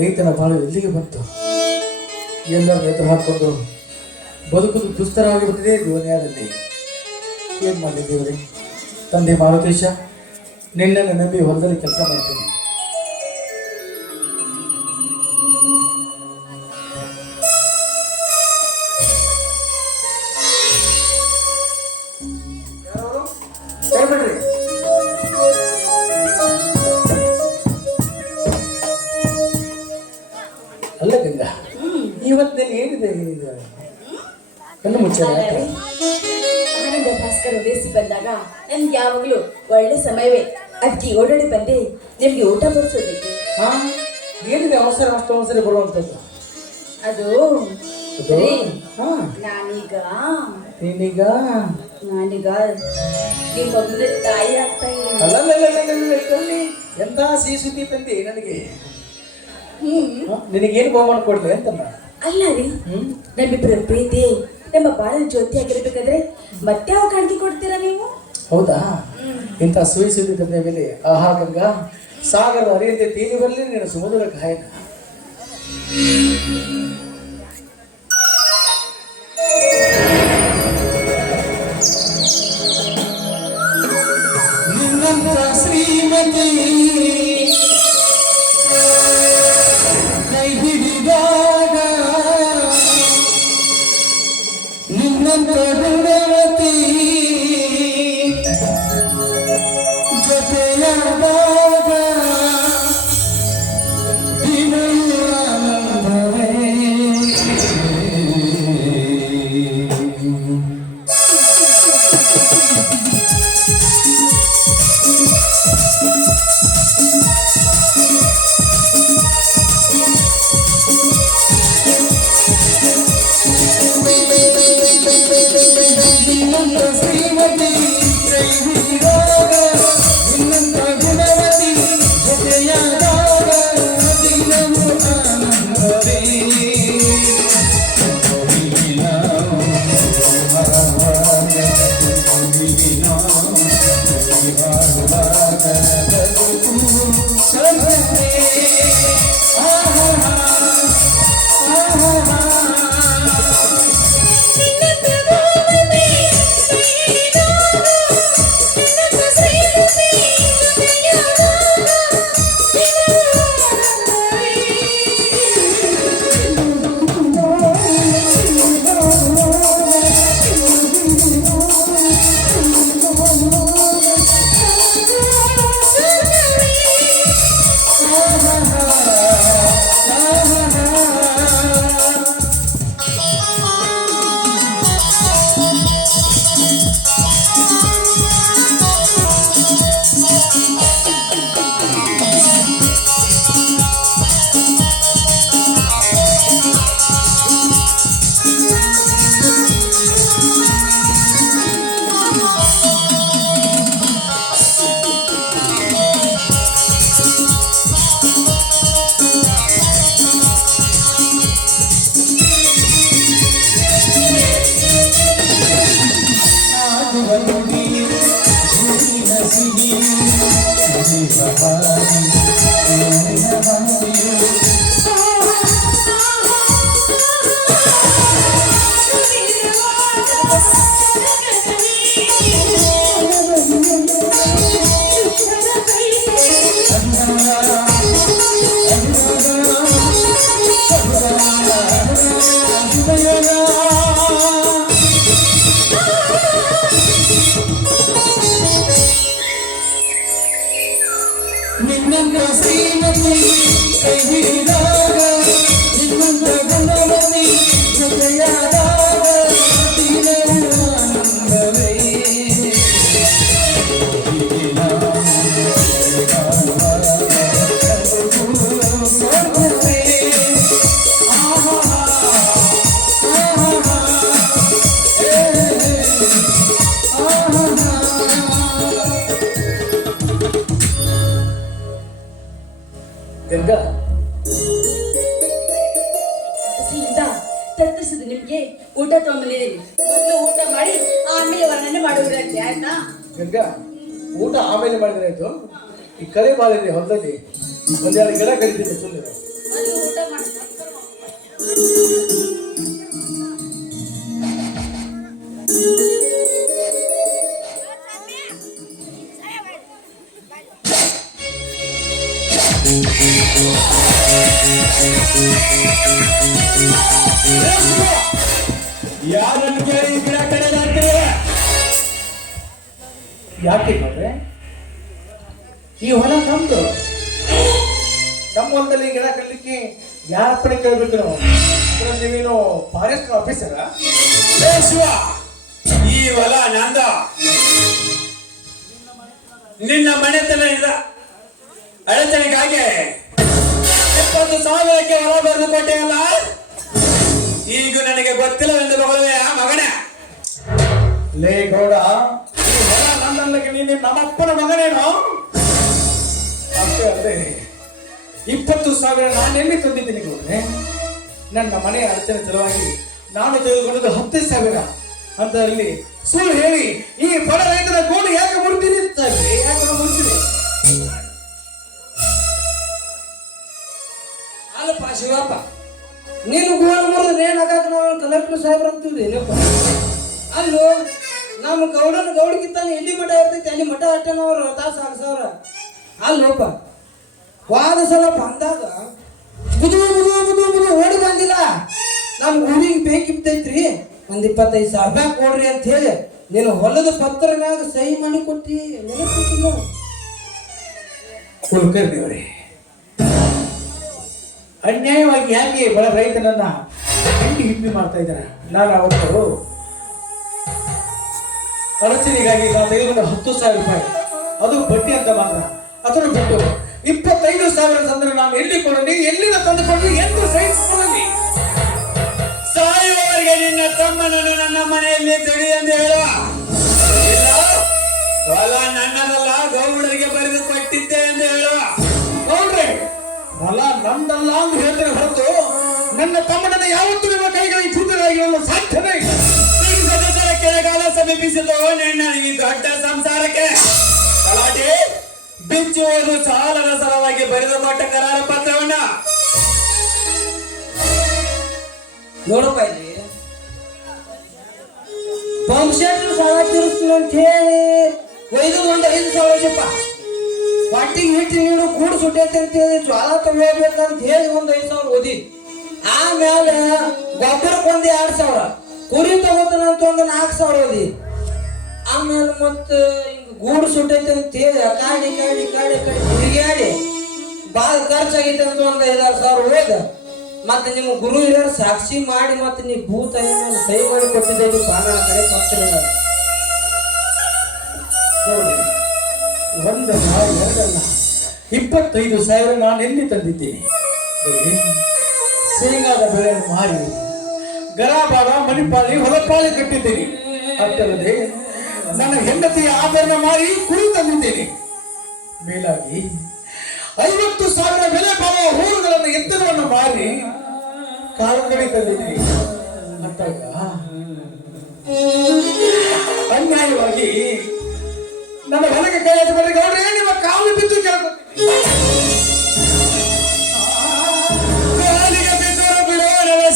ರೈತನ ಬಾಳು ಎಲ್ಲಿಗೆ ಬಂತು? ಎಲ್ಲ ರೈತರು ಹಾಕೊಂಡು ಬದುಕುದು ದುಸ್ತರವಾಗಿ ಬಂದಿದೆ ದುನಿಯಾದಲ್ಲಿ ಏನು ಮಾಡಿದ್ದೀವ್ರಿ ದೇವರೇ? ತಂದೆ ಮಾರುತೇಶ, ನಿನ್ನನ್ನು ನಂಬಿ ಹೊಲದಲ್ಲಿ ಕೆಲಸ ಮಾಡ್ತೀನಿ. ಯಾಕೆ? ಆನಂದ ಭಾಸ್ಕರ ಬೇಸಿ ಬಂದಾಗ ನನ್ಗೆ ಯಾವಾಗಲೂ ಒಳ್ಳೆ ಸಮಯವೇ. ಅದಕ್ಕೆ ಓಡಾಡಿ ಬಂದೆ ನಿಮ್ಗೆ ಊಟ ಬಡಿಸೋದಕ್ಕೆ ಹಾ ಏನಿದೆ ಅವಸರ ಅಷ್ಟು ಅವಸರ ಬರುವಂಥದ್ದು? ಅದು? ರೀ, ಹಾ. ನಾನೀಗ ನೀನೀಗ ನಾನೀಗ ನಿಮ್ಮ ಮಗನ ತಾಯಿ ಆಗ್ತಾ ಇಲ್ಲ ಅಲ್ಲಲ್ಲಲ್ಲಲ್ಲಲ್ಲ, ಕಣ್ಣಿ ಸಿಹಿ ಸುದ್ದಿ ತಂದಿ ನನಗೆ? ಹ್ಮ್? ನಿನಗೇನು ಬಹುಮಾನ ಕೊಡ್ಲಿ ಅಂತಲ್ಲ ಅಲ್ಲ ರೀ ಹ್ಮ್. ನಮ್ಮಿಬ್ಬರ ಪ್ರೀತಿ ನಮ್ಮ ಬಾಳ ಜ್ಯೋತಿ ಆಗಿರ್ಬೇಕಾದ್ರೆ ಮತ್ತೆ ಯಾವ ಕಾಣಿಕೆ ಕೊಡ್ತೀರಾ ನೀವು? ಹೌದಾ? ಇಂಥ ಸುಯಿ ಸುದ್ದಿ ತಂದ ಮೇಲೆ ಆಹಾ ಗಂಗಾ ಸಾಗರ ಅರಿಯಂತೆ ತೀರಿ ಬರಲಿ ನೀನು ಸುಮಧುರ ಗಾಯನ. ನಿನ್ನಂತ ಶ್ರೀಮತಿ ಬಾಳಿದೆ ಹೊಲದಲ್ಲಿ ಒಂದೆರಡು ಗಿಡ ಕಡಿತಿದ್ದೆ ಸುಳ್ಳು ನಾವು ಅದ್ರಲ್ಲಿ ನೀವೇನು ಫಾರೆಸ್ಟ್ ಆಫೀಸರ? ಲೇ ಶಿವ ಈ ಹೊಲ ನಂದ. ನಿನ್ನ ಮನೆತನದಿಂದ ಅಡಚಣೆಗಾಗಿ ಇಪ್ಪತ್ತು ಸಾವಿರಕ್ಕೆ ಹೊಲ ಬರೆದು ಕೊಟ್ಟೆಯಲ್ಲ ಈಗ ನನಗೆ ಗೊತ್ತಿಲ್ಲವೆಂದು ಮಗಳೇ ಆ ಮಗನೇ? ಲೇ ಗೌಡ ಈ ಹೊಲ ನನ್ನಲ್ಲಕ್ಕೆ ನೀನು ನಮ್ಮಪ್ಪನ ಮಗನೇನು? ಅಷ್ಟೇ ಅಲ್ಲದೆ ಇಪ್ಪತ್ತು ಸಾವಿರ ನಾನು ಎಲ್ಲಿ ತಂದಿದ್ದೀನಿ ಗೌಡ್ರೆ? ನನ್ನ ಮನೆಯ ಅಡಚಣೆ ಸಲುವಾಗಿ ನಾನು ತೆಗೆದುಕೊಂಡದ್ದು ಹತ್ತು ಸಾವಿರ. ಅಂತರಲ್ಲಿ ಸುಳ್ಳು ಹೇಳಿ, ಈ ಬಡ ರೈತರ ಗೋಡು ಯಾಕೆ ಮುಡ್ತೀರಿ ಅಂತಾರೆ ಯಾಕೆ ಮುರಿತೀರಿ ಅಲ್ಲಪ್ಪ ಶಿವಪ್ಪ ನೀನು ಗೋಡು ಮುರಿದ್ರೆ ಏನು ಆಗಾಕ ನಾವು ಕಲೆಕ್ಟರ್ ಸಾಹೇಬ್ರ ಏನಪ್ಪ? ಅಲ್ಲೋ, ನಮ್ಮ ಗೌಡನ ಗೌಡಕ್ಕಿಂತಾನೆ ಎಲ್ಲಿ ಮಠ ಇರ್ತೈತಿ? ಅಲ್ಲಿ ಮಠ ತಾಸು ಸಾಕು ಸಾವಿರ ಅಲ್ಲೋಪ ವಾದ ಸಲಪ್ಪ ಬಂದಾಗ ಬುದು ನಮ್ಮ ಊರಿಗೆ ಬೇಕಿರ್ತೈತ್ರಿ ಒಂದ್ ಇಪ್ಪತ್ತೈದು ಸಾವಿರ ಕೊಡ್ರಿ ಅಂತ ಹೇಳಿ ನೀನು ಹೊಲದ ಪತ್ರ ಮ್ಯಾಗ ಸಹಿ ಮಾಡಿ ಕೊಟ್ಟಿ ನೆನಪಿಲ್ಲ ಅನ್ಯಾಯವಾಗಿ ಯಾಕೆ ಬಡ ರೈತನನ್ನ ಹಿಂಡಿ ಹಿಂಡಿ ಮಾಡ್ತಾ ಇದ್ದಾರೆ ನಾನು ಅವರು ಅಡಚಣೆಗಾಗಿ ನಾನು ತೆಗೆದುಕೊಂಡ ಹತ್ತು ಸಾವಿರ ರೂಪಾಯಿ. ಅದು ಬಡ್ಡಿ ಅಂತ ಮಾತ್ರ. ಅದನ್ನು ಬಿಟ್ಟು ಇಪ್ಪತ್ತೈದು ಸಾವಿರ ತಂದ್ರೆ ನಾನು ಎಲ್ಲಿ ಕೊಡಲಿ? ಎಲ್ಲಿಂದ ತಂದುಕೊಂಡು ಎಂದು ಸಹಿಸಿಕೊಳ್ಳಲಿ. ತಮ್ಮನನ್ನು ನನ್ನ ಮನೆಯಲ್ಲಿ ತಿಳಿ ಎಂದು ಹೇಳ. ನನ್ನದಲ್ಲ, ಗೌಡರಿಗೆ ಬರೆದು ಕೊಟ್ಟಿದ್ದೆ ಎಂದು ಹೇಳುವ ನೋಡ್ರಿ, ಹೊಲ ನಂದಲ್ಲ ಅಂತ ಹೇಳ್ತಾರೆ ಹೊರತು ನನ್ನ ತಮ್ಮನ ಯಾವತ್ತೂ ನಿಮ್ಮ ಕೈಗಳಿಗೆ ಚೂತರಾಗಿರಲು ಸಾಧ್ಯವೇ ಇಲ್ಲ. ಕೆಳಗಾಲ ಸಮೀಪಿಸಿತು ಈ ದೊಡ್ಡ ಸಂಸಾರಕ್ಕೆ. ತಲಾಟೆ ಬಿಚ್ಚುವುದು ಸಾಲದ ಸಲುವಾಗಿ ಬರೆದು ಕೊಟ್ಟ ಕರಾರ ಪತ್ರವನ್ನ. ನೋಡಪ್ಪ ಇಲ್ಲಿ. ಪಂಪ್ ಸೆಟ್ ಸಾಲ ತೀರಿಸ್ತೀನಿ ಅಂತ ಹೇಳಿ ಒಯ್ದು ಒಂದು ಐದು ಸಾವಿರಪ್ಪ ಪಟ್ಟಿಗೆ ಹಿಟ್ಟು ನೀಡು ಕೂಡು ಸುಟ್ಟೈತೆ ಅಂತ ಹೇಳಿ ಜ್ವಾಲ ತಗೋಬೇಕಂತ ಹೇಳಿ ಒಂದು ಐದು ಸಾವಿರ ಓದಿ. ಆಮೇಲೆ ಗೊಬ್ಬರಕ್ಕೆ ಒಂದು ಎರಡು ಸಾವಿರ. ಕುರಿ ತಗೋತಾನಂತ ಒಂದು ನಾಲ್ಕು ಸಾವಿರ ಓದಿ. ಆಮೇಲೆ ಮತ್ತೆ ಗೂಡು ಸುಟ್ಟೈತೆ ಅಂತ ಹೇಳಿ ಕಾಡಿ ಕಾಡಿ ಕಾಡಿ ಕಾಡಿ ಆಡಿ ಭಾಳ ಖರ್ಚಾಗೈತೆ ಅಂತ ಒಂದು ಐದಾರು ಸಾವಿರ ಹೋದ ಮತ್ತೆ ನಿಮ್ಮ ಗುರು ಹಿರಿಯರು ಸಾಕ್ಷಿ ಮಾಡಿ ಮತ್ತೆ ನೀವು ಭೂತ ಏನನ್ನು ಸಹಿ ಮಾಡಿ ಕೊಟ್ಟಿದ್ದೆ ನೀವು ಪ್ರಾಣ ಕಡೆ ಒಂದಲ್ಲ, ಎರಡಲ್ಲ. ಇಪ್ಪತ್ತೈದು ಸಾವಿರ ನಾನು ಎಲ್ಲಿ ತಂದಿದ್ದೀನಿ? ಶೇಂಗಾದ ಬೆಳೆಯನ್ನು ಮಾರಿ ಗರಾಬಾರ ಮಣಿಪಾಲಿ ಹೊಲಪಾಲಿ ಕಟ್ಟಿದ್ದೀನಿ. ಅಷ್ಟಲ್ಲದೆ ನನ್ನ ಹೆಂಡತಿಯ ಆಭರಣ ಮಾರಿ ಕುರಿ ತಂದಿದ್ದೇನೆ. ಮೇಲಾಗಿ ಐವತ್ತು ಸಾವಿರ ಬೆಲೆ ಬಾಳುವ ಹೂರುಗಳನ್ನು ಎತ್ತರವನ್ನು ಮಾರಿ ಕಾಲಂಗಡಿ ತಂದಿದ್ದೀನಿ ಅಂತಾಗ ಅನ್ಯಾಯವಾಗಿ ನಮ್ಮ ಹೊಲಕ್ಕೆ ಕೈ ಹಾಕಬೇಡಿ ಗೌಡ್ರೆ, ನಿಮ್ಮ ಕಾಲು ಬಿದ್ದು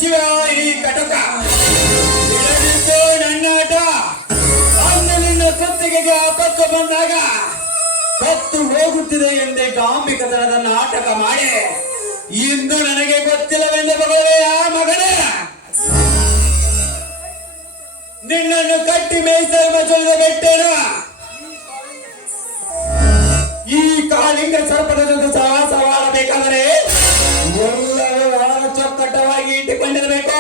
ಶಿವ ಈ ನನ್ನಾಟ ಆಪತ್ತು ಬಂದಾಗ ಕತ್ತು ಹೋಗುತ್ತಿದೆ ಎಂದೇ ಗಾಂಭಿಕತನದ ನಾಟಕ ಮಾಡಿ. ಇಂದು ನನಗೆ ಗೊತ್ತಿಲ್ಲವೆಂದು ಮಗಳೇ, ಆ ಮಗನೇ ನಿನ್ನನ್ನು ಕಟ್ಟಿ ಮೇಯ್ತಾ ಮಚ್ಚದ ಬೆಟ್ಟೇನು ಈ ಕಾಲಿಂಗ ಸರ್ಪದ ಜೊತೆ ಸಾಹಸ ಮಾಡಬೇಕಾದರೆ ಎಲ್ಲರೂ ಒಳ ಚೊಕ್ಕಟ್ಟವಾಗಿ ಇಟ್ಟುಕೊಂಡಿರಬೇಕು.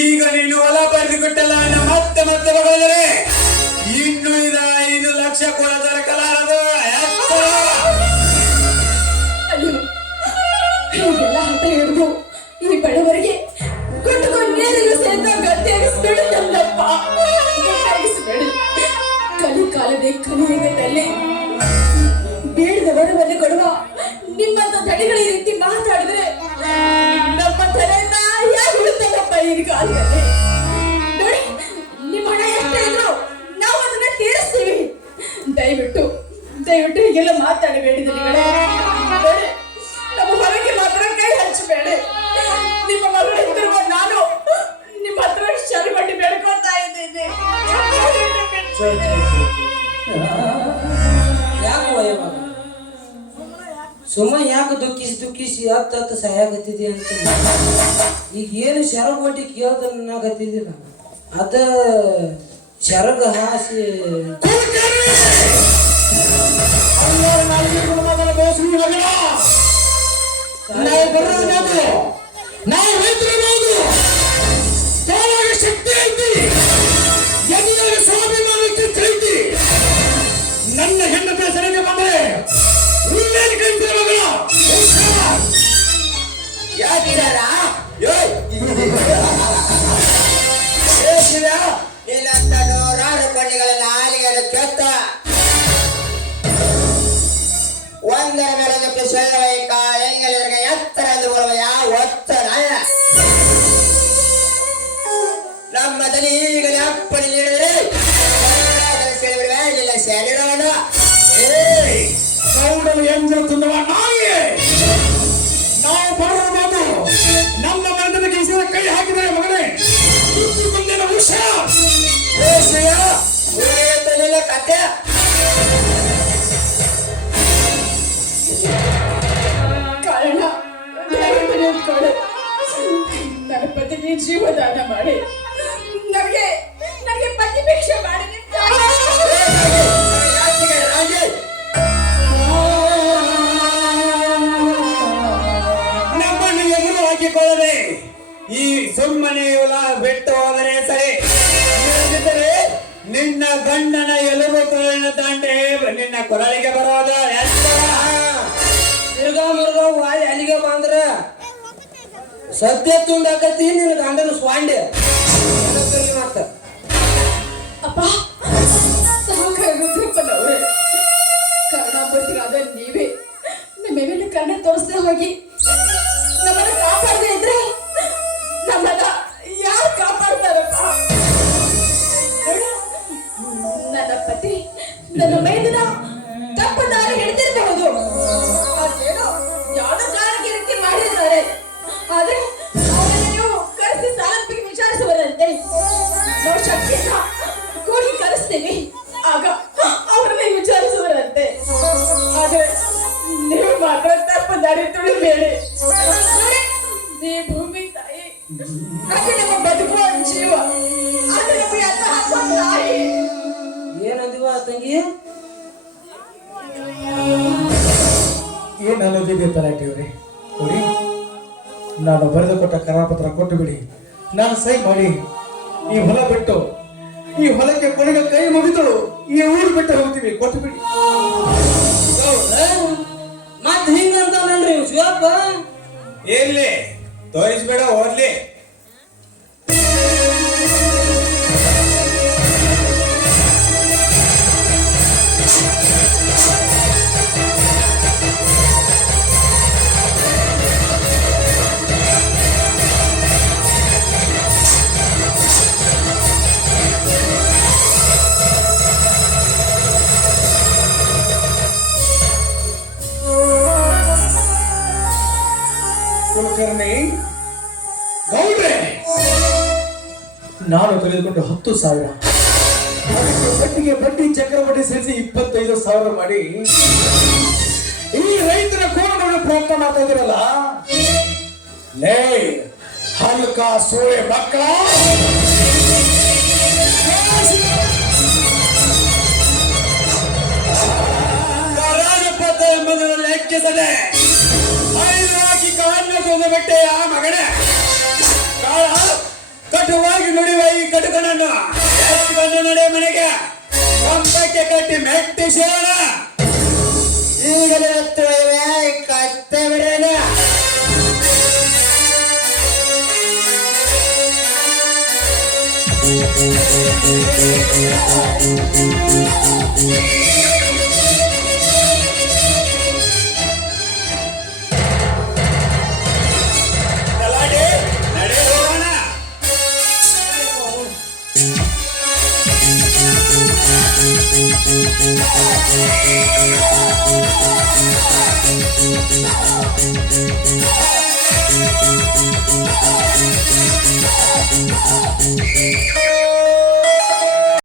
ಈಗ ನೀನು ಹೊಲ ಬರೆದುಕೊಟ್ಟಲ್ಲ ಮತ್ತೆ ಮತ್ತೆ ಐದು ಲಕ್ಷ ಹೀಗೆಲ್ಲ ಮಾತಾಡಬೇಡಿ ನಮ್ಮ ಹೊರಗೆ ಮಾತ್ರ ಕೈ ಹಚ್ಚಬೇಡಿ. ನಿಮ್ಮ ಮಗಳ ಹೆಸರು ನಾನು ನಿಮ್ಮ ಹತ್ರ ಶರವಟ್ಟಿ ಬೆಳ್ಕೊತಾ ಇದ್ದೀನಿ. ಸುಮ್ಮ ಯಾಕೆ ದುಃಖಿಸಿ ದುಃಖಿಸಿ ಹತ್ತು ಹತ್ತು ಸಹಾಯಕತ್ತಿದೆ ಅಂತ ಈಗ ಏನು ಶರಗ ಹೊಂಟಿ ಕೇಳ್ದ ನಾನು ಅದ ಶರಗ ಹಾಸಿ ನಾವು ಬರೋದು ನಾವು ರೈತರಬಹುದು ಕಾಲಾಗ ಶಕ್ತಿ ಐತಿ ಎದುರಾಗ ಸ್ವಾಭಿಮಾನಕ್ಕೆ ಐತಿ ನನ್ನ ಹೆಣ್ಣು ಸರಿಗೆ ಬಂದರೆ ಉಳ್ಳೇನು ಮಗಳ ನನ್ನ ಜೀವದಾನ ಮಾಡಿ. ನನಗೆ ನನಗೆ ಈ ಸುಮ್ಮನೆ ಬಿಟ್ಟು ಹೋದರೆ ಸರಿ. ನಿನ್ನ ಗಂಡನ ಎಲುಬು ಕೊರಳಿನ ತಾಂಡೆ, ನಿನ್ನ ಕೊರಳಿಗೆ ಬರೋದ. ತಿರ್ಗಾ ಮುರುಗಾ ವಾಯ್ ಅಲ್ಲಿಗೆ ಬಂದ್ರ, ಸದ್ಯ ತುಂಡಾಕತಿ ನಿನ್ನ ಗಂಡನ ಸ್ವಾಂಡೆ. ಮಾತ ಅಪ್ಪ ಸಹಕಾರ ರುದ್ರಪ್ಪನವ್ರೆ ಕರ್ಣಾಪತಿಗಾದ ನೀವೇ. ನಮ್ಮ ಮೇಲೆ ಕರ್ಣ ತೋರಿಸ್ದೆ ಹೋಗಿ. ದಾರಿ ತುಳಿಬೇಡಿ ನೀ ಭೂಮಿ ತಾಯಿ. ಅದು ನಿಮ್ಮ ಬದುಕುವ ಜೀವ. ಅದು ನಿಮ್ಮ ಎಲ್ಲ ತಾಯಿ ಏನಂದಿವ ತಂಗಿ? ಏನು ಅನ್ನೋದಿದೆ ರೀ ನೋಡಿ ನಾನು ಬರೆದು ಕೊಟ್ಟ ಕರಾಪತ್ರ ಕೊಟ್ಟು ಬಿಡಿ. ನಾನು ಸೈ ಮಾಡಿ. ಈ ಹೊಲ ಬಿಟ್ಟು ಈ ಹೊಲಕ್ಕೆ ಕೊನೆಗೆ ಕೈ ಮುಗಿದು ಈ ಊರು ಬಿಟ್ಟು ಹೋಗ್ತೀವಿ. ಕೊಟ್ಟು ಬಿಡಿ. ನೋಡ್ರಿ ಶಿವಪ್ಪ ಇರ್ಲಿ ತೋರಿಸ್ಬೇಡ ಓದ್ಲಿ ಕುಲಕರ್ಣಿ ಗೌಡ್ರೆ! ನಾನು ತೆಗೆದುಕೊಂಡು ಹತ್ತು ಸಾವಿರ. ಬಟ್ಟಿಗೆ ಬಡ್ಡಿಗೆ ಬಡ್ಡಿ ಚಕ್ರವಡ್ಡಿ ಸೇರಿಸಿ ಇಪ್ಪತ್ತೈದು ಸಾವಿರ ಮಾಡಿ. ಈ ರೈತರ ಕೋಣ ಪ್ರಯತ್ನ ಮಾಡ್ತಾ ಇದ್ದೀರಲ್ಲ? ಲೇ ಹಲ್ಕ ಸೋಳೆ ಮಕ್ಕಳ ಲೆಕ್ಕಿಸದೆ ತಂದು ಆ ಮಗನೇ. ಕಾಳ, ಕಟುವಾಗಿ ನುಡಿಯುವ ಈ ಕಟುಕನನ್ನು. ಬಂದು ನಡೆ ಮನೆಗೆ. ಕಂಬಕ್ಕೆ ಕಟ್ಟಿ ಮೆಟ್ಟಿ ಮೆಟ್ಟಿಸೋಣ ಈಗಲೇ ಎತ್ತು ಕತ್ತೆ ಬಿಡೋಣ ಗಲಾಟೆ